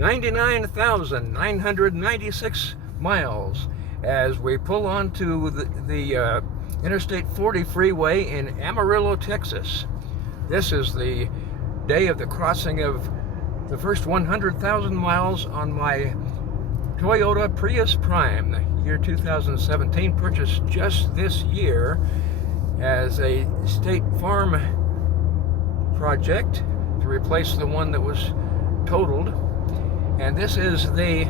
99,996 miles as we pull onto the Interstate 40 freeway in Amarillo, Texas. This is the day of the crossing of the first 100,000 miles on my Toyota Prius Prime, the year 2017, purchased just this year as a State Farm project to replace the one that was totaled. And this is the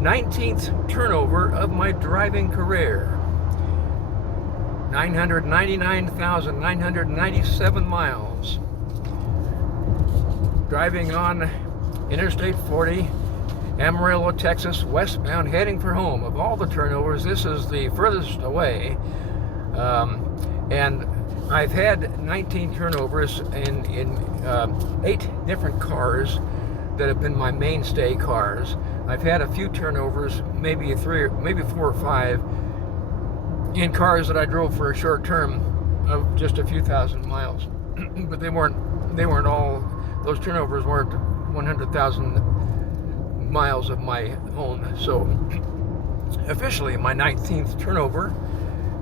19th turnover of my driving career. 999,997 miles. Driving on Interstate 40, Amarillo, Texas, westbound, heading for home. Of all the turnovers, this is the furthest away. And I've had 19 turnovers in 8 different cars that have been my mainstay cars. I've had a few turnovers, maybe 4 or 5, in cars that I drove for a short term of just a few thousand miles. But they weren't all, those turnovers weren't 100,000 miles of my own. So officially my 19th turnover.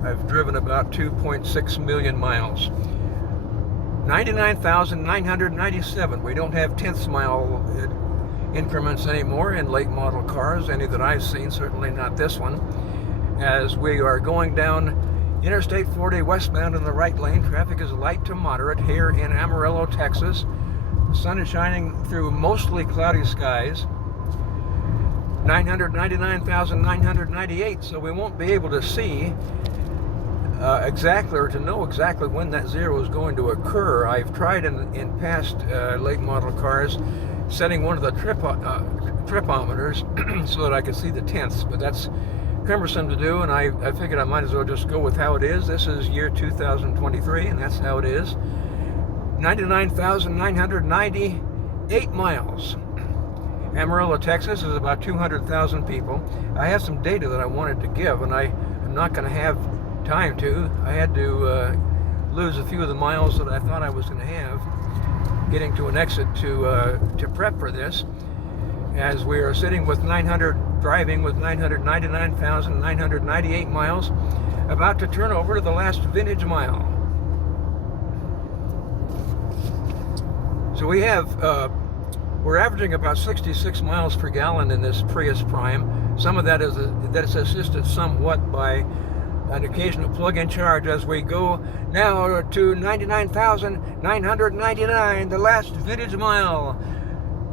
I've driven about 2.6 million miles. 99,997. We don't have tenths mile increments anymore in late model cars, any that I've seen, certainly not this one. As we are going down Interstate 40 westbound in the right lane, traffic is light to moderate here in Amarillo, Texas. The sun is shining through mostly cloudy skies. 999,998, so we won't be able to see exactly, or to know exactly when that zero is going to occur. I've tried in past late model cars setting one of the tripometers so that I could see the tenths, but that's cumbersome to do, and I figured I might as well just go with how it is. This is year 2023, and that's how it is. 99,998 miles. Amarillo, Texas is about 200,000 people. I have some data that I wanted to give, and I'm not going to have time to. I had to lose a few of the miles that I thought I was going to have getting to an exit to prep for this, as we are sitting with driving with 999,998 miles, about to turn over to the last vintage mile. So we have we're averaging about 66 miles per gallon in this Prius Prime. Some of that is assisted somewhat by an occasional plug-in charge as we go now to 99,999, the last vintage mile.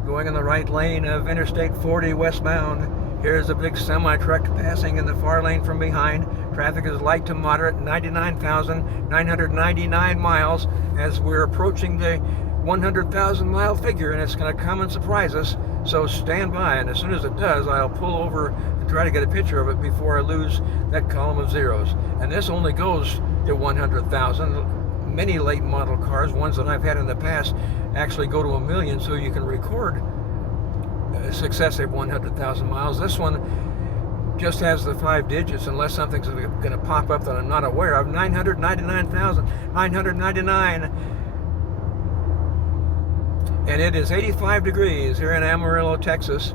Going in the right lane of Interstate 40 westbound. Here's a big semi-truck passing in the far lane from behind. Traffic is light to moderate, 99,999 miles as we're approaching the 100,000 mile figure, and it's going to come and surprise us. So stand by, and as soon as it does, I'll pull over and try to get a picture of it before I lose that column of zeros. And this only goes to 100,000. Many late model cars, ones that I've had in the past, actually go to 1 million, so you can record successive 100,000 miles. This one just has the 5 digits, unless something's going to pop up that I'm not aware of. 999,999. And it is 85 degrees here in Amarillo, Texas.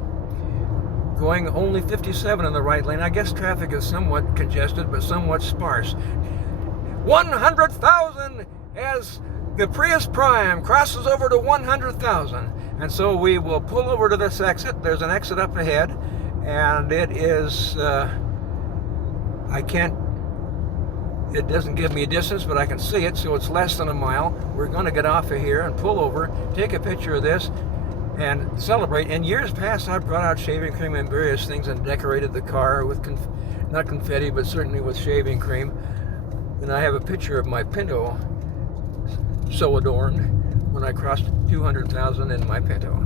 Going only 57 in the right lane. I guess traffic is somewhat congested, but somewhat sparse. 100,000 as the Prius Prime crosses over to 100,000. And so we will pull over to this exit. There's an exit up ahead, and it is, it doesn't give me a distance, but I can see it, so it's less than a mile. We're going to get off of here and pull over, take a picture of this, and celebrate. In years past, I've brought out shaving cream and various things and decorated the car with, not confetti, but certainly with shaving cream. And I have a picture of my Pinto so adorned when I crossed 200,000 in my Pinto.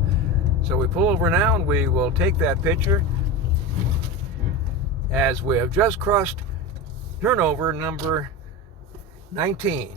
So we pull over now, and we will take that picture as we have just crossed turnover number 19.